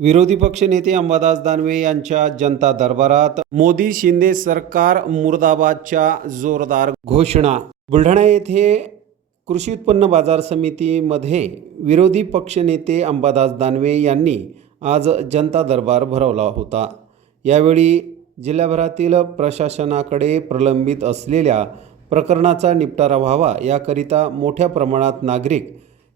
विरोधी पक्षनेते अंबादास दानवे यांच्या जनता दरबारात मोदी शिंदे सरकार मुर्दाबादच्या जोरदार घोषणा. बुलढाणा येथे कृषी उत्पन्न बाजार समितीमध्ये विरोधी पक्षनेते अंबादास दानवे यांनी आज जनता दरबार भरवला होता. यावेळी जिल्ह्याभरातील प्रशासनाकडे प्रलंबित असलेल्या प्रकरणाचा निपटारा व्हावा याकरिता मोठ्या प्रमाणात नागरिक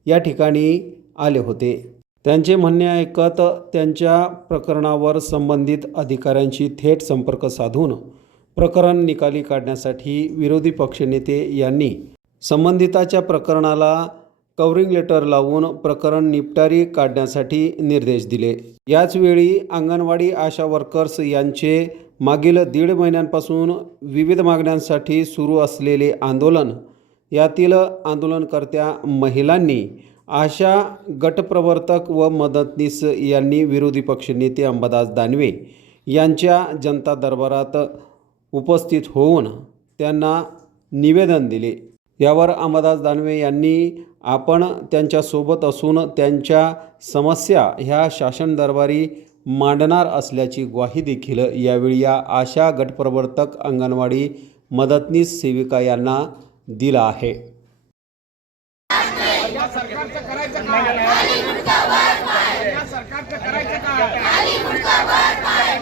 या ठिकाणी आले होते. त्यांचे म्हणणे ऐकत त्यांच्या प्रकरणावर संबंधित अधिकाऱ्यांशी थेट संपर्क साधून प्रकरण निकाली काढण्यासाठी विरोधी पक्षनेते यांनी संबंधिताच्या प्रकरणाला कवरिंग लेटर लावून प्रकरण निपटारी काढण्यासाठी निर्देश दिले. याचवेळी अंगणवाडी आशा वर्कर्स यांचे मागील दीड महिन्यांपासून विविध मागण्यांसाठी सुरू असलेले आंदोलन यातील आंदोलनकर्त्या महिलांनी आशा गटप्रवर्तक व मदतनीस यांनी विरोधी पक्षनेते अंबादास दानवे यांच्या जनता दरबारात उपस्थित होऊन त्यांना निवेदन दिले. यावर अंबादास दानवे यांनी आपण त्यांच्यासोबत असून त्यांच्या समस्या ह्या शासन दरबारी मांडणार असल्याची ग्वाही देखील यावेळी या आशा गटप्रवर्तक अंगणवाडी मदतनीस सेविका यांना दिला आहे. या सरकारचं करायचं का या सरकारचं करायचं का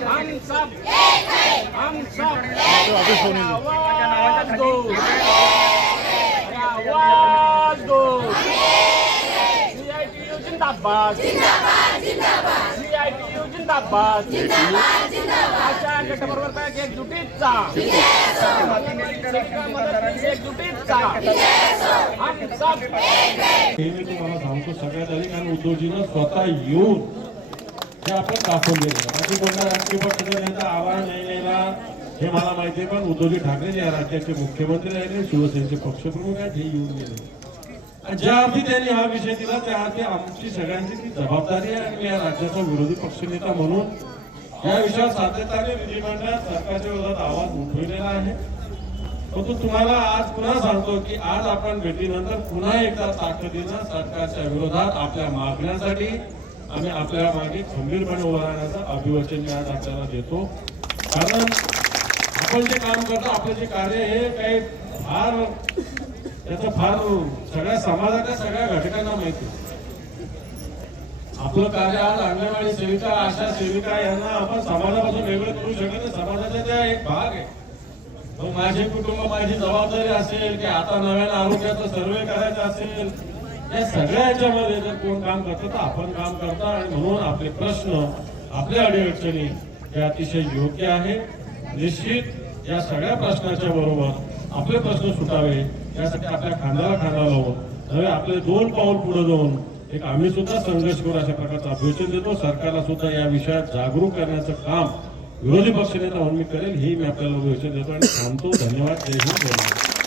हम सब हम सब आवाज दो आवाज दो सीआईटीयू जिंदाबाद. सीआईटीयू जिंदाबाद. एकजुटीचा. एकजुटीचा. हे मी तुम्हाला सांगतो सगळ्यात आधी कारण उद्धवजीनं स्वतः येऊन हे आपण दाखवलेलं बाकी कोणत्या राजकीय पक्षाचा आवाज नाही नेला हे मला माहिती आहे पण उद्धवजी ठाकरे जे राज्याचे मुख्यमंत्री राहिले शिवसेनेचे पक्षप्रमुख आहेत हे येऊन गेले. ज्या अर्थी त्यांनी हा विषय दिला त्या अर्थी आमची सगळ्यांची ती जबाबदारी आहे आणि या राज्याचा विरोधी पक्षनेता म्हणून या विषयावर सातत्याने विधिमंडळात सरकारच्या विरोधात आवाज उठविलेला आहे. परंतु तुम्हाला आज पुन्हा सांगतो की आज आपण भेटीनंतर पुन्हा एकदा ताकदीनं सरकारच्या विरोधात आपल्या मागण्यासाठी आम्ही आपल्या मागे खंबीरपणे उभं राहण्याचं अभिवचन मी आज आपल्याला देतो. कारण आपण जे काम करतो आपलं जे कार्य हे काही फार त्याचं फार सगळ्या समाजाच्या सगळ्या घटकांना माहिती आहे. आपलं कार्य आज अंगणवाडी सेविका आशा सेविका यांना आपण समाजापासून वेगळं करू शकत नाही. समाजाचा त्या एक भाग आहे. मग माझे कुटुंब माझी जबाबदारी असेल की आता नव्यानं आरोग्याचा सर्वे करायचा असेल या सगळ्या याच्यामध्ये जर कोण काम करतं तर आपण काम करता. आणि म्हणून आपले प्रश्न आपल्या अडीअडचणी हे अतिशय योग्य आहे. निश्चित या सगळ्या प्रश्नाच्या बरोबर आपले प्रश्न सुटावे. यासाठी आपल्या खांद्याला खांदा लावून नव्हे आपले दोन पाऊल पुढे जाऊन एक आम्ही सुद्धा संघर्ष करू अशा प्रकारचं अभिवचन देतो. सरकारला सुद्धा या विषयात जागरूक करण्याचं काम विरोधी पक्षनेता म्हणून मी करेल ही मी आपल्याला अभिवचन देतो आणि थांबतो. धन्यवाद. जय हिंद.